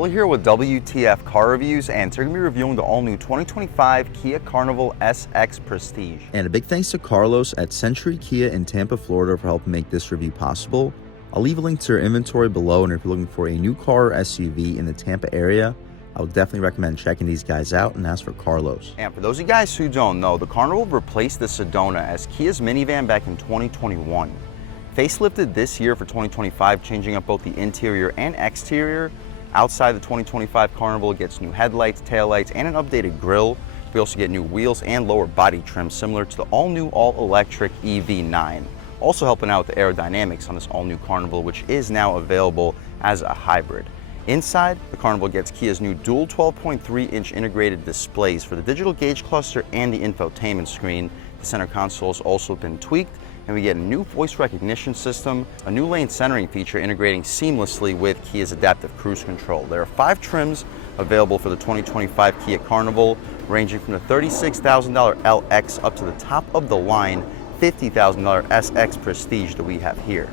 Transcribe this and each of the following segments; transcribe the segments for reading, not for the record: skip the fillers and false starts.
We're here with W.T.F car reviews, and today we're going to be reviewing the all-new 2025 Kia Carnival SX Prestige. And a big thanks to Carlos at Century Kia in Tampa, Florida for helping make this review possible. I'll leave a link to their inventory below, and if you're looking for a new car or SUV in the Tampa area, I would definitely recommend checking these guys out and ask for Carlos. And for those of you guys who don't know, the Carnival replaced the Sedona as Kia's minivan back in 2021. Facelifted this year for 2025, changing up both the interior and exterior. Outside the 2025 Carnival, it gets new headlights, taillights, and an updated grille. We also get new wheels and lower body trim similar to the all-new all-electric EV9. Also helping out with the aerodynamics on this all-new Carnival, which is now available as a hybrid. Inside, the Carnival gets Kia's new dual 12.3-inch integrated displays for the digital gauge cluster and the infotainment screen. The center console has also been tweaked, and we get a new voice recognition system, a new lane centering feature integrating seamlessly with Kia's adaptive cruise control. There are 5 trims available for the 2025 Kia Carnival, ranging from the $36,000 LX up to the top of the line $50,000 SX Prestige that we have here.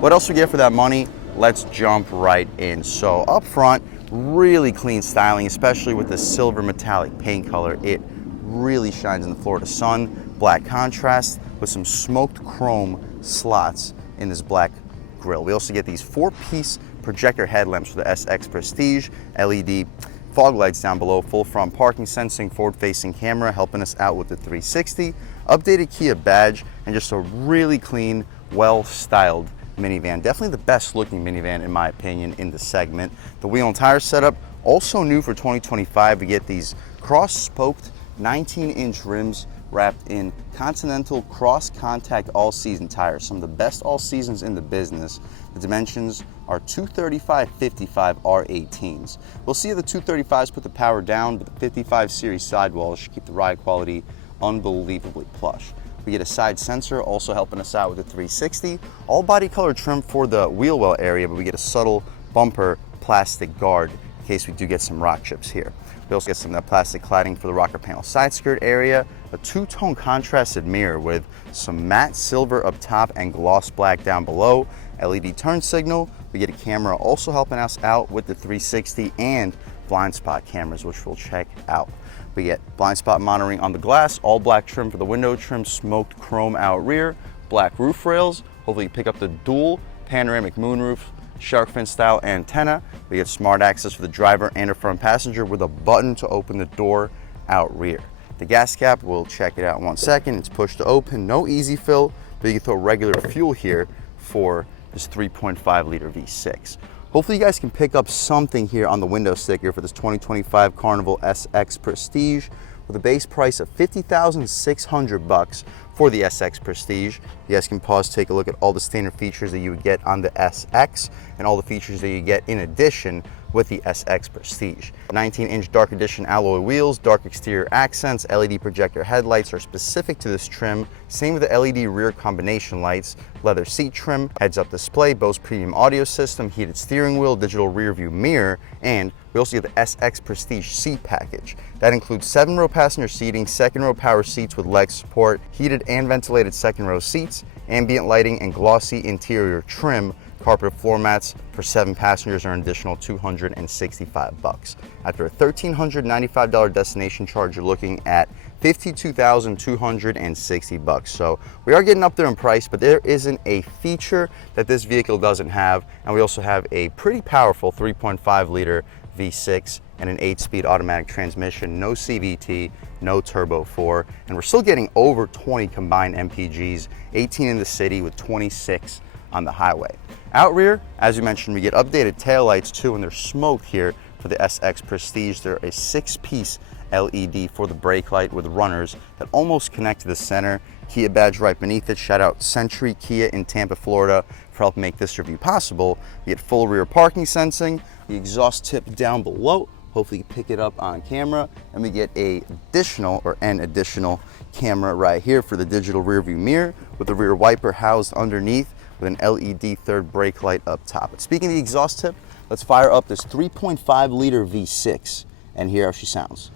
What else we get for that money? Let's jump right in. So up front, really clean styling, especially with the silver metallic paint color. It really shines in the Florida sun. Black contrast with some smoked chrome slots in this black grille. We also get these 4-piece projector headlamps for the SX Prestige, LED fog lights down below, full front parking sensing, forward-facing camera helping us out with the 360, updated Kia badge, and just a really clean, well-styled minivan. Definitely the best looking minivan in my opinion in the segment. The wheel and tire setup, also new for 2025. We get these cross-spoked 19-inch rims wrapped in Continental cross-contact all-season tires, some of the best all-seasons in the business. The dimensions are 235/55 R18s. We'll see if the 235s put the power down, but the 55 series sidewalls should keep the ride quality unbelievably plush. We get a side sensor, also helping us out with the 360. All body color trim for the wheel well area, but we get a subtle bumper plastic guard in case we do get some rock chips here. We also get some of that plastic cladding for the rocker panel side skirt area, a 2-tone contrasted mirror with some matte silver up top and gloss black down below, LED turn signal. We get a camera also helping us out with the 360 and blind spot cameras, which we'll check out. We get blind spot monitoring on the glass, all black trim for the window trim, smoked chrome out rear, black roof rails. Hopefully you pick up the dual panoramic moonroof, shark fin style antenna. We get smart access for the driver and a front passenger with a button to open the door out rear. The gas cap, we'll check it out in 1 second. It's push to open, no easy fill, but you can throw regular fuel here for this 3.5 liter V6. Hopefully you guys can pick up something here on the window sticker for this 2025 Carnival SX Prestige with a base price of $50,600 for the SX Prestige. You guys can pause, take a look at all the standard features that you would get on the SX and all the features that you get in addition with the SX Prestige. 19-inch dark edition alloy wheels, dark exterior accents, LED projector headlights are specific to this trim. Same with the LED rear combination lights, leather seat trim, heads-up display, Bose premium audio system, heated steering wheel, digital rear view mirror, and we also get the SX Prestige seat package. That includes 7-row passenger seating, 2nd-row power seats with leg support, heated and ventilated 2nd-row seats, ambient lighting, and glossy interior trim. Carpet floor mats for 7 passengers are an additional $265. After a $1,395 destination charge, you're looking at $52,260. So we are getting up there in price, but there isn't a feature that this vehicle doesn't have. And we also have a pretty powerful 3.5 liter V6 and an 8-speed automatic transmission, no CVT, no Turbo 4, and we're still getting over 20 combined MPGs, 18 in the city with 26 on the highway. Out rear, as you mentioned, we get updated taillights too, and they're smoked here for the SX Prestige. They're a 6-piece LED for the brake light with runners that almost connect to the center. Kia badge right beneath it. Shout out Century Kia in Tampa, Florida for helping make this review possible. We get full rear parking sensing, the exhaust tip down below. Hopefully you pick it up on camera, and we get an additional camera right here for the digital rear view mirror with the rear wiper housed underneath with an LED third brake light up top. But speaking of the exhaust tip, let's fire up this 3.5 liter V6 and hear how she sounds.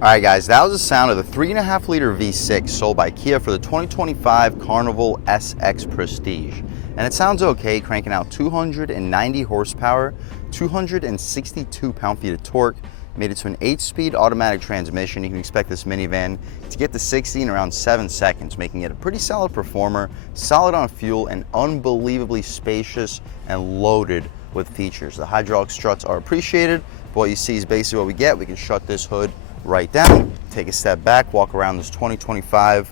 All right, guys, that was the sound of the 3.5 liter V6 sold by Kia for the 2025 Carnival SX Prestige. And it sounds okay, cranking out 290 horsepower, 262 pound-feet of torque, made it to an 8-speed automatic transmission. You can expect this minivan to get to 60 in around 7 seconds, making it a pretty solid performer, solid on fuel, and unbelievably spacious and loaded with features. The hydraulic struts are appreciated, but what you see is basically what we get. We can shut this hood right down, take a step back, walk around this 2025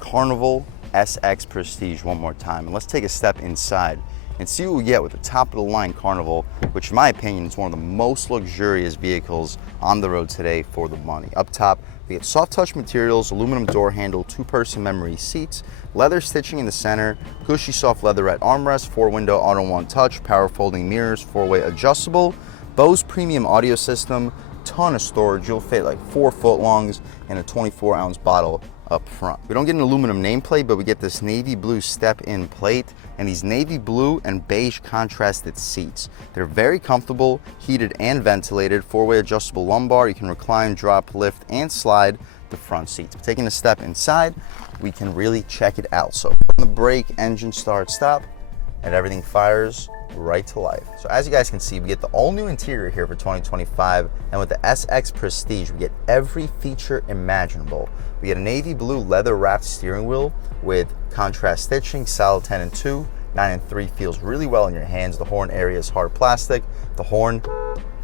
Carnival SX Prestige one more time, and let's take a step inside and see what we get with the top of the line Carnival, which in my opinion is one of the most luxurious vehicles on the road today for the money. Up top, we get soft touch materials, aluminum door handle, 2-person memory seats, leather stitching in the center, cushy soft leatherette armrest, 4-window auto one touch, power folding mirrors, 4-way adjustable, Bose premium audio system, ton of storage. You'll fit like 4 footlongs and a 24-ounce bottle up front. We don't get an aluminum nameplate, but we get this navy blue step-in plate and these navy blue and beige contrasted seats. They're very comfortable, heated and ventilated, 4-way adjustable lumbar. You can recline, drop, lift, and slide the front seats. Taking a step inside, we can really check it out. So put on the brake, engine start, stop, and everything fires right to life. So as you guys can see, we get the all-new interior here for 2025, and with the SX Prestige, we get every feature imaginable. We get a navy blue leather-wrapped steering wheel with contrast stitching, solid 10 and 2, 9 and 3 feels really well in your hands. The horn area is hard plastic. The horn,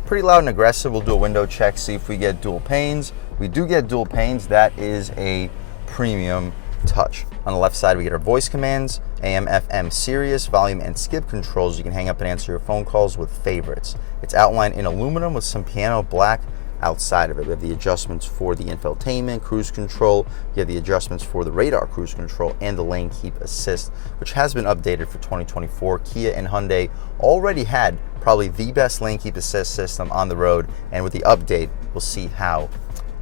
pretty loud and aggressive. We'll do a window check, see if we get dual panes. We do get dual panes. That is a premium touch. On the left side, we get our voice commands, AM, FM, Sirius, volume, and skip controls. You can hang up and answer your phone calls with favorites. It's outlined in aluminum with some piano black outside of it. We have the adjustments for the infotainment, cruise control. You have the adjustments for the radar cruise control and the lane keep assist, which has been updated for 2024. Kia and Hyundai already had probably the best lane keep assist system on the road, and with the update, we'll see how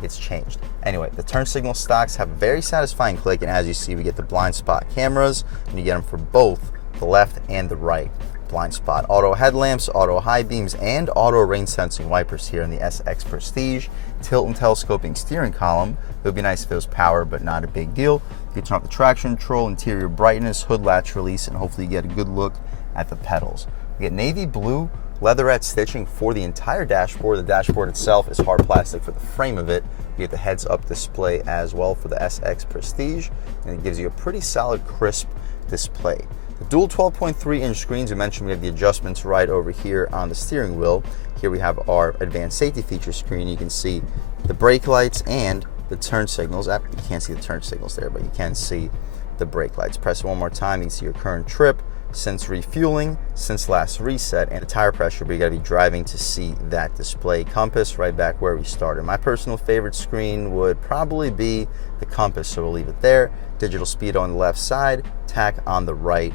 it's changed. Anyway, the turn signal stocks have a very satisfying click, and as you see, we get the blind spot cameras, and you get them for both the left and the right blind spot. Auto headlamps, auto high beams, and auto rain sensing wipers here in the SX Prestige. Tilt and telescoping steering column. It would be nice if it was power, but not a big deal. You can turn off the traction control, interior brightness, hood latch release, and hopefully you get a good look at the pedals. We get navy blue leatherette stitching for the entire dashboard. The dashboard itself is hard plastic for the frame of it. You get the heads-up display as well for the SX Prestige, and it gives you a pretty solid, crisp display. The dual 12.3-inch screens, I mentioned we have the adjustments right over here on the steering wheel. Here we have our advanced safety feature screen. You can see the brake lights and the turn signals. You can't see the turn signals there, but you can see the brake lights. Press it one more time, you can see your current trip, since refueling, since last reset, and the tire pressure, but you gotta be driving to see that display. Compass right back where we started. My personal favorite screen would probably be the compass, so we'll leave it there. Digital speed on the left side, tack on the right.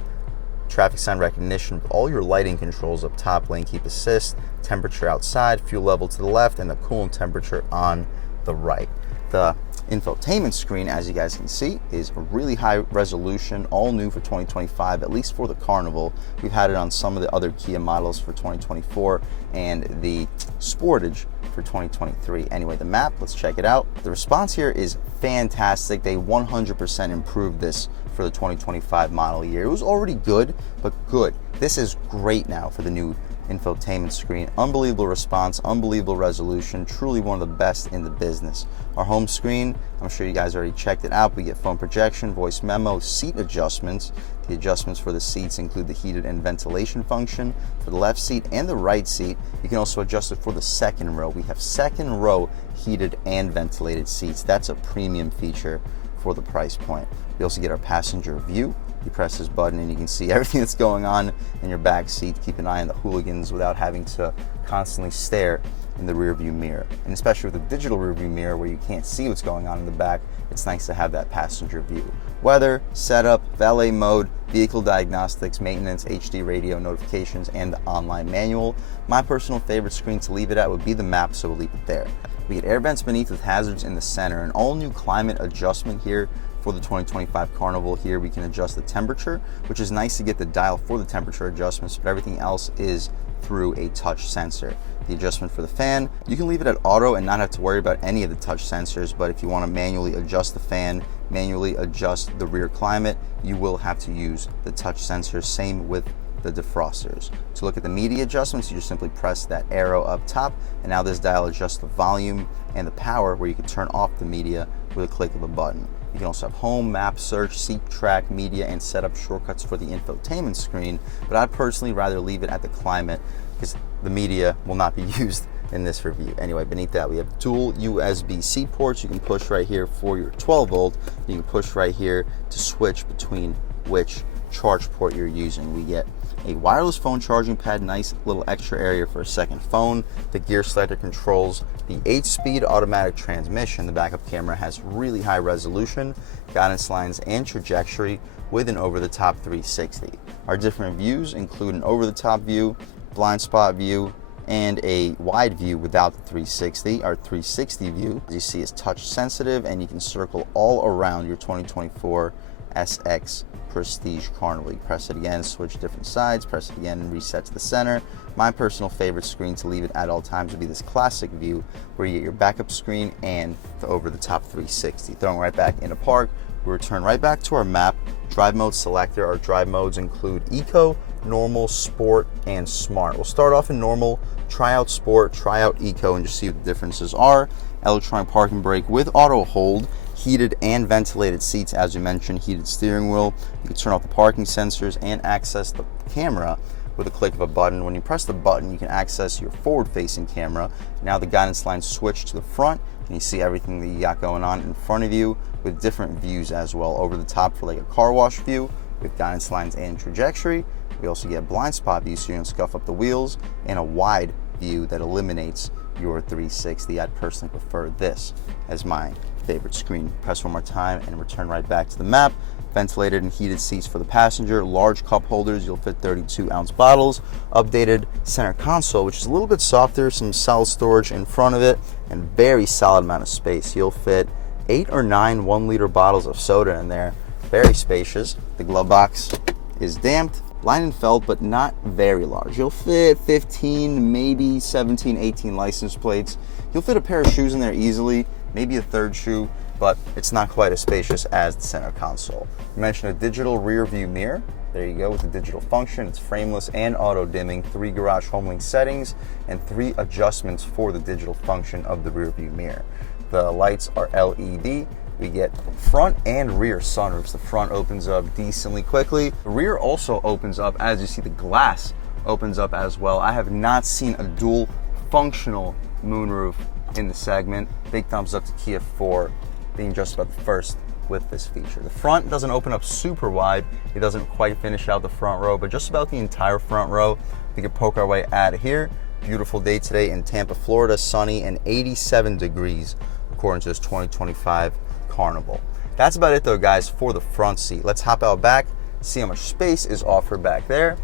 Traffic sign recognition with all your lighting controls up top, lane keep assist, temperature outside, fuel level to the left, and the coolant temperature on the right. The infotainment screen, as you guys can see, is a really high resolution, all new for 2025, at least for the Carnival. We've had it on some of the other Kia models for 2024 and the Sportage for 2023. Anyway, the map, let's check it out. The response here is fantastic. They 100% improved this for the 2025 model year. It was already good, but good. This is great now for the new infotainment screen. Unbelievable response, unbelievable resolution, truly one of the best in the business. Our home screen, I'm sure you guys already checked it out. We get phone projection, voice memo, seat adjustments. The adjustments for the seats include the heated and ventilation function for the left seat and the right seat. You can also adjust it for the second row. We have second row heated and ventilated seats. That's a premium feature for the price point. We also get our passenger view. You press this button and you can see everything that's going on in your back seat. Keep an eye on the hooligans without having to constantly stare in the rear view mirror. And especially with the digital rear view mirror where you can't see what's going on in the back, it's nice to have that passenger view. Weather, setup, valet mode, vehicle diagnostics, maintenance, HD radio notifications, and the online manual. My personal favorite screen to leave it at would be the map, so we'll leave it there. We get air vents beneath with hazards in the center, an all new climate adjustment here for the 2025 Carnival. Here we can adjust the temperature, which is nice to get the dial for the temperature adjustments, but everything else is through a touch sensor. the adjustment for the fan. You can leave it at auto and not have to worry about any of the touch sensors, but if you want to manually adjust the fan, manually adjust the rear climate, you will have to use the touch sensors. Same with the defrosters. To look at the media adjustments, you just simply press that arrow up top, and now this dial adjusts the volume and the power, where you can turn off the media with a click of a button. You can also have home, map, search, seat, track, media, and setup shortcuts for the infotainment screen, but I'd personally rather leave it at the climate because the media will not be used in this review. Anyway, beneath that we have dual USB-C ports. You can push right here for your 12 volt. You can push right here to switch between which charge port you're using. We get a wireless phone charging pad, nice little extra area for a second phone. The gear selector controls the 8-speed automatic transmission. The backup camera has really high resolution, guidance lines, and trajectory with an over-the-top 360. Our different views include an over-the-top view, blind spot view, and a wide view without the 360. Our 360 view, as you see, is touch sensitive, and you can circle all around your 2024 SX Prestige Carnival. You press it again, switch different sides, press it again, and reset to the center. My personal favorite screen to leave it at all times would be this classic view, where you get your backup screen and the over-the-top 360. Throwing right back into park, we return right back to our map. Drive mode selector. Our drive modes include Eco, Normal, Sport, and Smart. We'll start off in Normal, try out Sport, try out Eco, and just see what the differences are. Electronic parking brake with auto hold, heated and ventilated seats, as we mentioned, heated steering wheel. You can turn off the parking sensors and access the camera with a click of a button. When you press the button, you can access your forward-facing camera. Now the guidance lines switch to the front, and you see everything that you got going on in front of you with different views as well. Over the top for like a car wash view with guidance lines and trajectory. We also get blind spot view, so you can scuff up the wheels, and a wide view that eliminates your 360. I'd personally prefer this as my favorite screen. Press one more time and return right back to the map. Ventilated and heated seats for the passenger, large cup holders, you'll fit 32-ounce bottles, updated center console, which is a little bit softer, some solid storage in front of it, and very solid amount of space. You'll fit 8 or 9 1-liter bottles of soda in there. Very spacious. The glove box is damped, lined and felt, but not very large. You'll fit 15, maybe 17, 18 license plates. You'll fit a pair of shoes in there easily, maybe a third shoe, but it's not quite as spacious as the center console. You mentioned a digital rear view mirror. There you go with the digital function. It's frameless and auto dimming, 3 garage HomeLink settings, and 3 adjustments for the digital function of the rear view mirror. The lights are LED. We get front and rear sunroofs. The front opens up decently quickly. The rear also opens up, as you see, the glass opens up as well. I have not seen a dual functional moonroof in the segment. Big thumbs up to Kia for being just about the first with this feature. The front doesn't open up super wide. It doesn't quite finish out the front row, but just about the entire front row. We can poke our way out of here. Beautiful day today in Tampa, Florida, sunny and 87 degrees according to this 2025 Carnival. That's about it though, guys, for the front seat. Let's hop out back, see how much space is offered back there.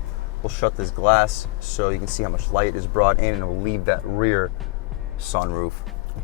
We'll shut this glass so you can see how much light is brought in, and we'll leave that rear sunroof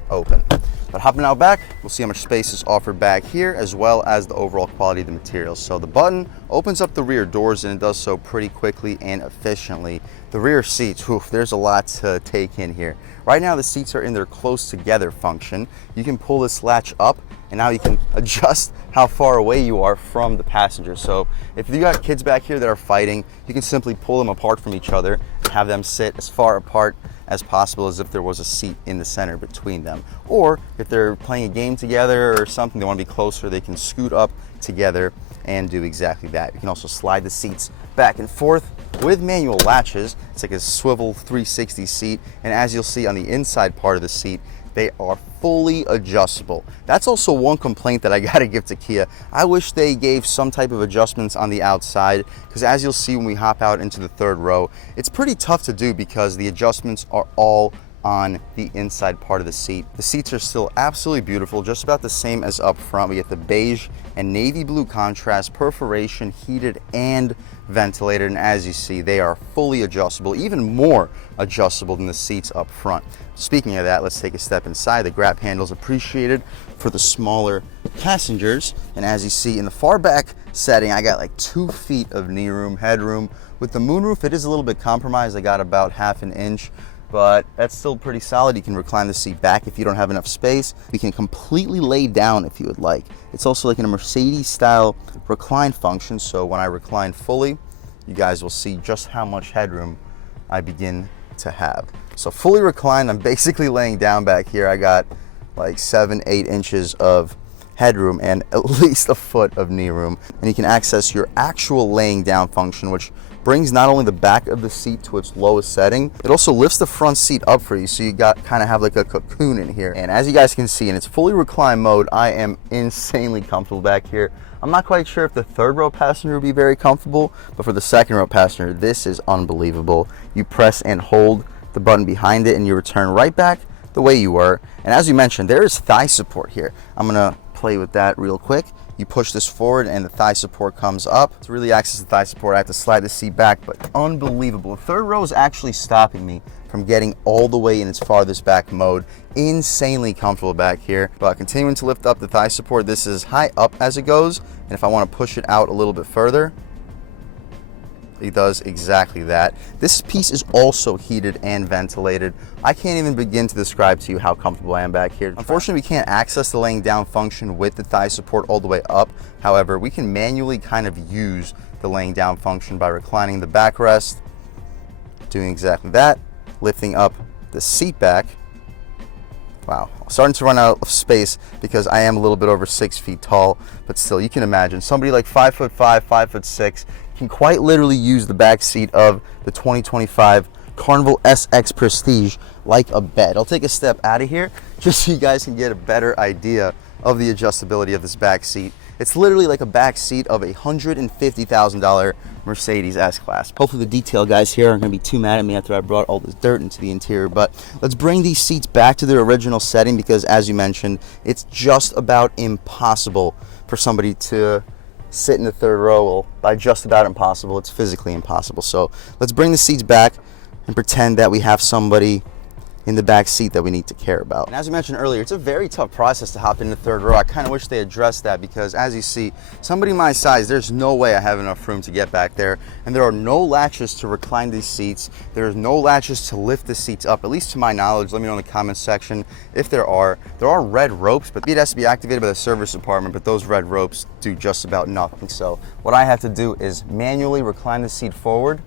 open. But hopping out back, we'll see how much space is offered back here, as well as the overall quality of the materials. So the button opens up the rear doors, and it does so pretty quickly and efficiently. The rear seats, there's a lot to take in here. Right now the seats are in their close together function. You can pull this latch up, and now you can adjust how far away you are from the passenger. So if you got kids back here that are fighting, you can simply pull them apart from each other and have them sit as far apart as possible, as if there was a seat in the center between them. Or if they're playing a game together or something, they want to be closer, they can scoot up together and do exactly that. You can also slide the seats back and forth with manual latches. It's like a swivel 360 seat, and as you'll see on the inside part of the seat, they are fully adjustable. That's also one complaint that I gotta give to Kia. I wish they gave some type of adjustments on the outside, because as you'll see when we hop out into the third row, it's pretty tough to do because the adjustments are all on the inside part of the seat. The seats are still absolutely beautiful, just about the same as up front. We get the beige and navy blue contrast, perforation, heated and ventilated, and as you see, they are fully adjustable, even more adjustable than the seats up front. Speaking of that, let's take a step inside. The grab handle is appreciated for the smaller passengers, and as you see in the far back setting, I got like 2 feet of knee room, headroom. With the moonroof, it is a little bit compromised. I got about half an inch but that's still pretty solid. You can recline the seat back if you don't have enough space. You can completely lay down if you would like. It's also like in a Mercedes style recline function, so when I recline fully, you guys will see just how much headroom I begin to have. So fully reclined, I'm basically laying down back here. I got like 7-8 inches of headroom and at least a foot of knee room. And you can access your actual laying down function, which brings not only the back of the seat to its lowest setting, it also lifts the front seat up for you, so you got kind of have like a cocoon in here. And as you guys can see, in its fully reclined mode, I am insanely comfortable back here. I'm not quite sure if the third row passenger will be very comfortable, but for the second row passenger, this is unbelievable. You press and hold the button behind it and you return right back the way you were. And as you mentioned, there is thigh support here. I'm gonna play with that real quick. You push this forward and the thigh support comes up. To really access the thigh support, I have to slide the seat back, but unbelievable. The third row is actually stopping me from getting all the way in its farthest back mode. Insanely comfortable back here. But continuing to lift up the thigh support, this is high up as it goes, and if I want to push it out a little bit further, it does exactly that. This piece is also heated and ventilated. I can't even begin to describe to you how comfortable I am back here. Unfortunately, we can't access the laying down function with the thigh support all the way up. However, we can manually kind of use the laying down function by reclining the backrest, doing exactly that, lifting up the seat back. Wow, starting to run out of space because I am a little bit over 6 feet tall, but still, you can imagine somebody like 5'5", 5'6", can quite literally use the back seat of the 2025 Carnival SX Prestige like a bed. I'll take a step out of here just so you guys can get a better idea of the adjustability of this back seat. It's literally like a back seat of a $150,000 Mercedes S-Class. Hopefully the detail guys here aren't going to be too mad at me after I brought all this dirt into the interior, but let's bring these seats back to their original setting because, as you mentioned, it's just about impossible for somebody to sit in the third row. Well, by just about impossible, it's physically impossible. So let's bring the seats back and pretend that we have somebody in the back seat that we need to care about. And as I mentioned earlier, it's a very tough process to hop in the third row. I kind of wish they addressed that because, as you see, somebody my size, there's no way I have enough room to get back there, and there are no latches to recline these seats. There's no latches to lift the seats up, at least to my knowledge. Let me know in the comments section if there are. There are red ropes, but it has to be activated by the service department, but those red ropes do just about nothing. So what I have to do is manually recline the seat forward,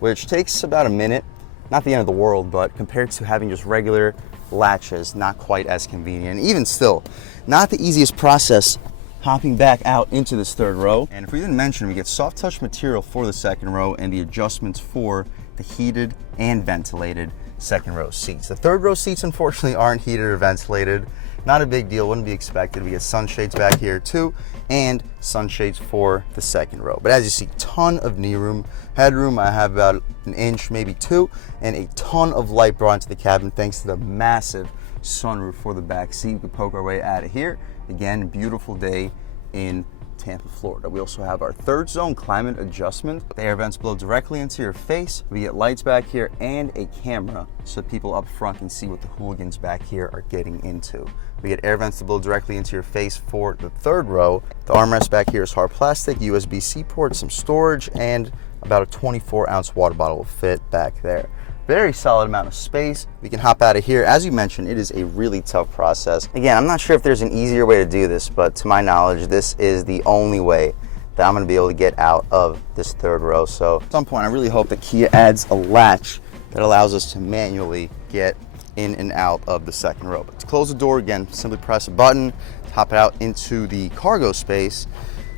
which takes about a minute. Not the end of the world, but compared to having just regular latches, not quite as convenient. And even still, not the easiest process hopping back out into this third row. And if we didn't mention, we get soft touch material for the second row and the adjustments for the heated and ventilated second row seats. The third row seats, unfortunately, aren't heated or ventilated. Not a big deal, wouldn't be expected. We get sunshades back here too, and sunshades for the second row. But as you see, ton of knee room, headroom. I have about an inch, maybe 2, and a ton of light brought into the cabin thanks to the massive sunroof for the back seat. We can poke our way out of here. Again, beautiful day in Tampa, Florida. We also have our third zone climate adjustment. The air vents blow directly into your face. We get lights back here and a camera so people up front can see what the hooligans back here are getting into. We get air vents to blow directly into your face for the third row. The armrest back here is hard plastic, USB-C port, some storage, and about a 24-ounce water bottle will fit back there. Very solid amount of space. We can hop out of here. As you mentioned, it is a really tough process. Again, I'm not sure if there's an easier way to do this, but to my knowledge, this is the only way that I'm gonna be able to get out of this third row. So at some point, I really hope that Kia adds a latch that allows us to manually get in and out of the second row. But to close the door, again, simply press a button, hop it out into the cargo space.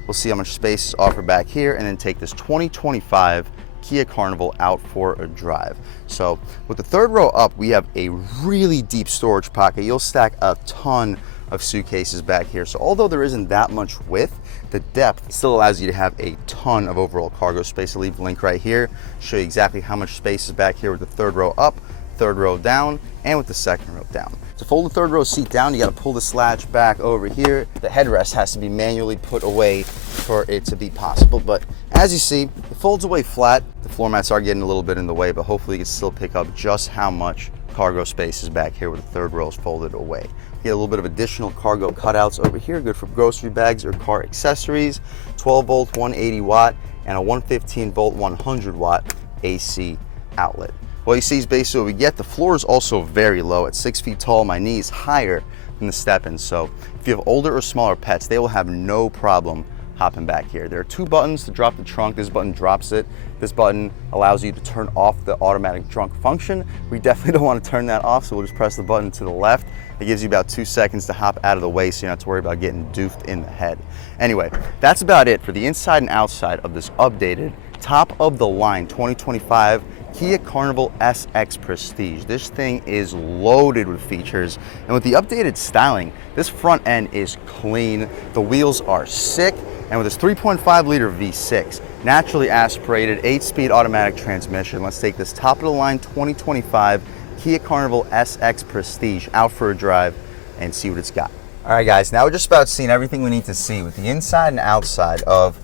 We'll see how much space is offered back here, and then take this 2025 Kia Carnival out for a drive. So with the third row up, we have a really deep storage pocket. You'll stack a ton of suitcases back here. So although there isn't that much width, the depth still allows you to have a ton of overall cargo space. I'll leave the link right here, show you exactly how much space is back here with the third row up, third row down, and with the second row down. To fold the third row seat down, you got to pull this latch back over here. The headrest has to be manually put away for it to be possible, but as you see, it folds away flat. The floor mats are getting a little bit in the way, but hopefully you can still pick up just how much cargo space is back here with the third row is folded away. You get a little bit of additional cargo cutouts over here, good for grocery bags or car accessories. 12 volt, 180 watt, and a 115 volt, 100 watt AC outlet. Well, you see is basically what we get. The floor is also very low at 6 feet tall. My knee is higher than the step-in. So if you have older or smaller pets, they will have no problem hopping back here. There are 2 buttons to drop the trunk. This button drops it. This button allows you to turn off the automatic trunk function. We definitely don't want to turn that off, so we'll just press the button to the left. It gives you about 2 seconds to hop out of the way so you don't have to worry about getting doofed in the head. Anyway, that's about it for the inside and outside of this updated, top of the line 2025 Kia Carnival SX Prestige. This thing is loaded with features, and with the updated styling, this front end is clean, the wheels are sick, and with this 3.5 liter V6, naturally aspirated 8-speed automatic transmission, let's take this top of the line 2025 Kia Carnival SX Prestige out for a drive and see what it's got. All right guys, now we're just about seeing everything we need to see with the inside and outside of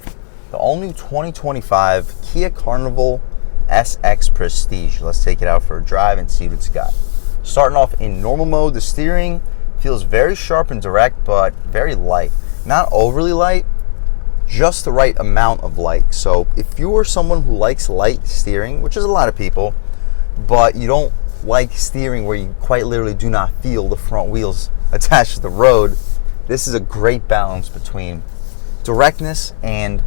the all-new 2025 Kia Carnival SX Prestige. Let's take it out for a drive and see what it's got. Starting off in normal mode, the steering feels very sharp and direct, but very light. Not overly light, just the right amount of light. So if you are someone who likes light steering, which is a lot of people, but you don't like steering where you quite literally do not feel the front wheels attached to the road, this is a great balance between directness and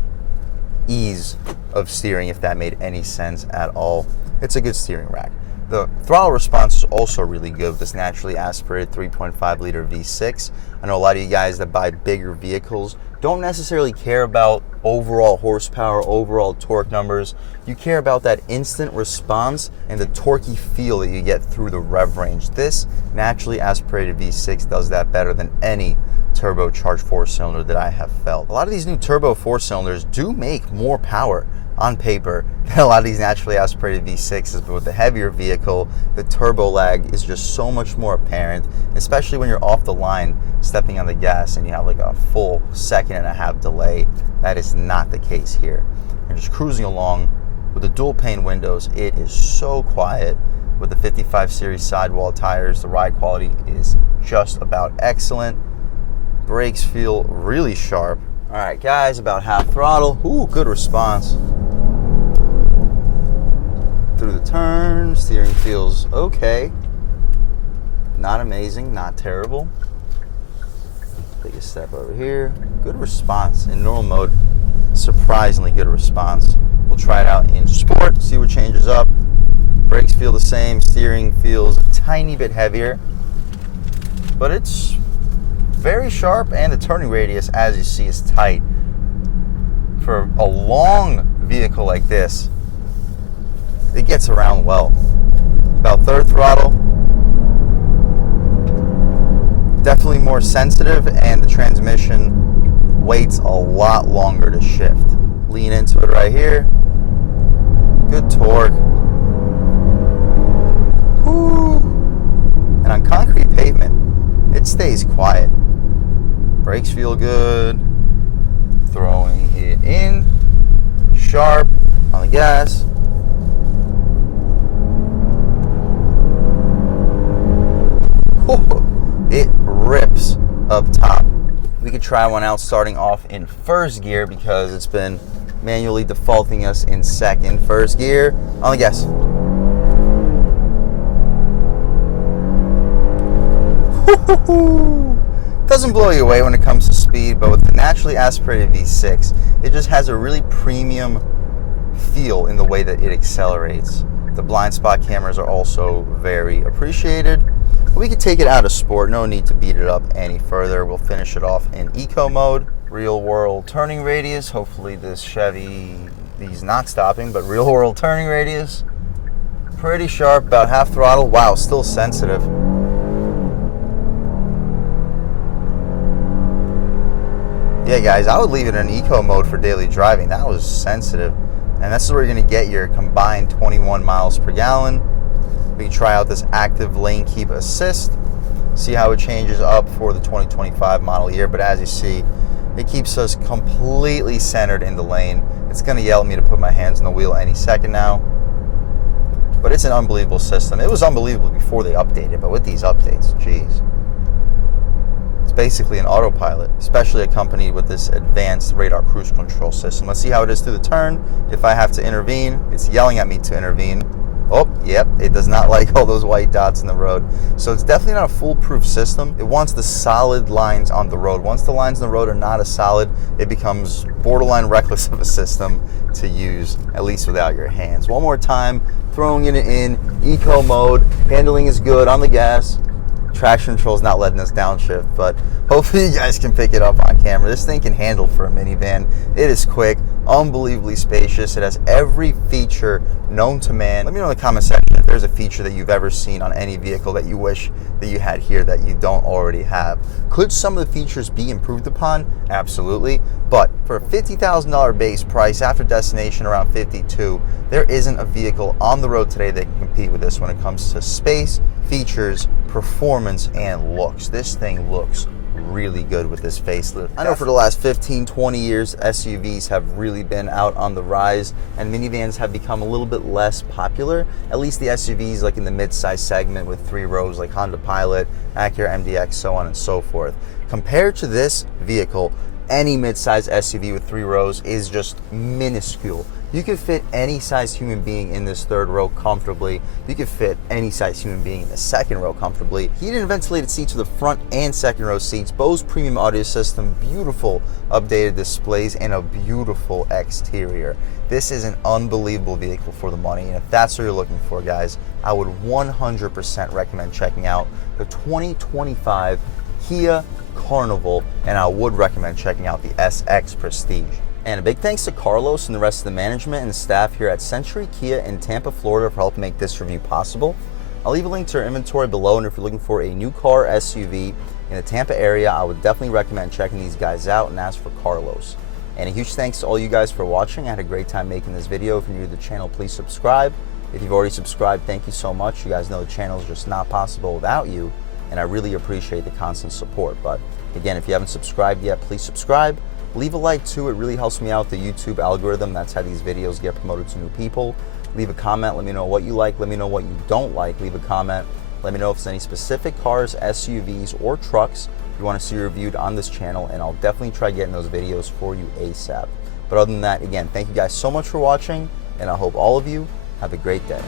ease of steering, if that made any sense at all. It's a good steering rack. The throttle response is also really good with this naturally aspirated 3.5 liter V6. I know a lot of you guys that buy bigger vehicles don't necessarily care about overall horsepower, overall torque numbers. You care about that instant response and the torquey feel that you get through the rev range. This naturally aspirated V6 does that better than any turbocharged 4-cylinder that I have felt. A lot of these new turbo 4-cylinders do make more power on paper than a lot of these naturally aspirated V6s, but with the heavier vehicle, the turbo lag is just so much more apparent, especially when you're off the line stepping on the gas and you have like a full 1.5 second delay. That is not the case here. You're just cruising along with the dual pane windows. It is so quiet. With the 55 series sidewall tires, the ride quality is just about excellent. Brakes feel really sharp. All right, guys, about half throttle. Ooh, good response. Through the turn, steering feels okay. Not amazing, not terrible. Take a step over here. Good response in normal mode. Surprisingly good response. We'll try it out in sport, see what changes up. Brakes feel the same, steering feels a tiny bit heavier, but it's very sharp, and the turning radius, as you see, is tight. For a long vehicle like this, it gets around well. About third throttle, definitely more sensitive, and the transmission waits a lot longer to shift. Lean into it right here. Good torque. Woo. And on concrete pavement, it stays quiet. Brakes feel good. Throwing it in. Sharp on the gas. It rips up top. We could try one out starting off in first gear because it's been manually defaulting us in second. First gear on the gas. Doesn't blow you away when it comes to speed, but with the naturally aspirated V6, it just has a really premium feel in the way that it accelerates. The blind spot cameras are also very appreciated. We could take it out of sport, no need to beat it up any further. We'll finish it off in eco mode. Real world turning radius. Hopefully this Chevy, he's not stopping, but real world turning radius. Pretty sharp, about half throttle. Wow, still sensitive. Yeah guys, I would leave it in eco mode for daily driving. That was sensitive. And this is where you're gonna get your combined 21 miles per gallon. We can try out this active lane keep assist, see how it changes up for the 2025 model year. But as you see, it keeps us completely centered in the lane. It's gonna yell at me to put my hands on the wheel any second now. But it's an unbelievable system. It was unbelievable before they updated, but with these updates, geez. It's basically an autopilot, especially accompanied with this advanced radar cruise control system. Let's see how it is through the turn. If I have to intervene, it's yelling at me to intervene. Oh, yep, it does not like all those white dots in the road. So it's definitely not a foolproof system. It wants the solid lines on the road. Once the lines on the road are not as solid, it becomes borderline reckless of a system to use, at least without your hands. One more time, throwing it in eco mode. Handling is good on the gas. Traction control is not letting us downshift, but hopefully you guys can pick it up on camera. This thing can handle for a minivan. It is quick, unbelievably spacious. It has every feature known to man. Let me know in the comment section if there's a feature that you've ever seen on any vehicle that you wish that you had here that you don't already have. Could some of the features be improved upon? Absolutely. But for a $50,000 base price after destination around 52, there isn't a vehicle on the road today that can compete with this when it comes to space, features, performance, and looks. This thing looks really good with this facelift. I know for the last 15-20 years SUVs have really been out on the rise and minivans have become a little bit less popular, at least the SUVs like in the mid-size segment with 3 rows like Honda Pilot, Acura MDX, so on and so forth. Compared to this vehicle, any mid-size SUV with 3 rows is just minuscule. You could fit any size human being in this 3rd row comfortably. You could fit any size human being in the 2nd row comfortably. Heated and ventilated seats for the front and 2nd row seats. Bose premium audio system, beautiful updated displays, and a beautiful exterior. This is an unbelievable vehicle for the money, and if that's what you're looking for, guys, I would 100% recommend checking out the 2025 Kia Carnival, and I would recommend checking out the SX Prestige. And a big thanks to Carlos and the rest of the management and staff here at Century Kia in Tampa, Florida for helping make this review possible. I'll leave a link to our inventory below, and if you're looking for a new car SUV in the Tampa area, I would definitely recommend checking these guys out and ask for Carlos. And a huge thanks to all you guys for watching. I had a great time making this video. If you're new to the channel, please subscribe. If you've already subscribed, thank you so much. You guys know the channel is just not possible without you, and I really appreciate the constant support. But again, if you haven't subscribed yet, please subscribe. Leave a like too, it really helps me out, the YouTube algorithm. That's how these videos get promoted to new people. Leave a comment, let me know what you like, let me know what you don't like. Leave a comment, let me know if there's any specific cars, SUVs, or trucks you want to see reviewed on this channel, and I'll definitely try getting those videos for you ASAP. But other than that, again, thank you guys so much for watching, and I hope all of you have a great day.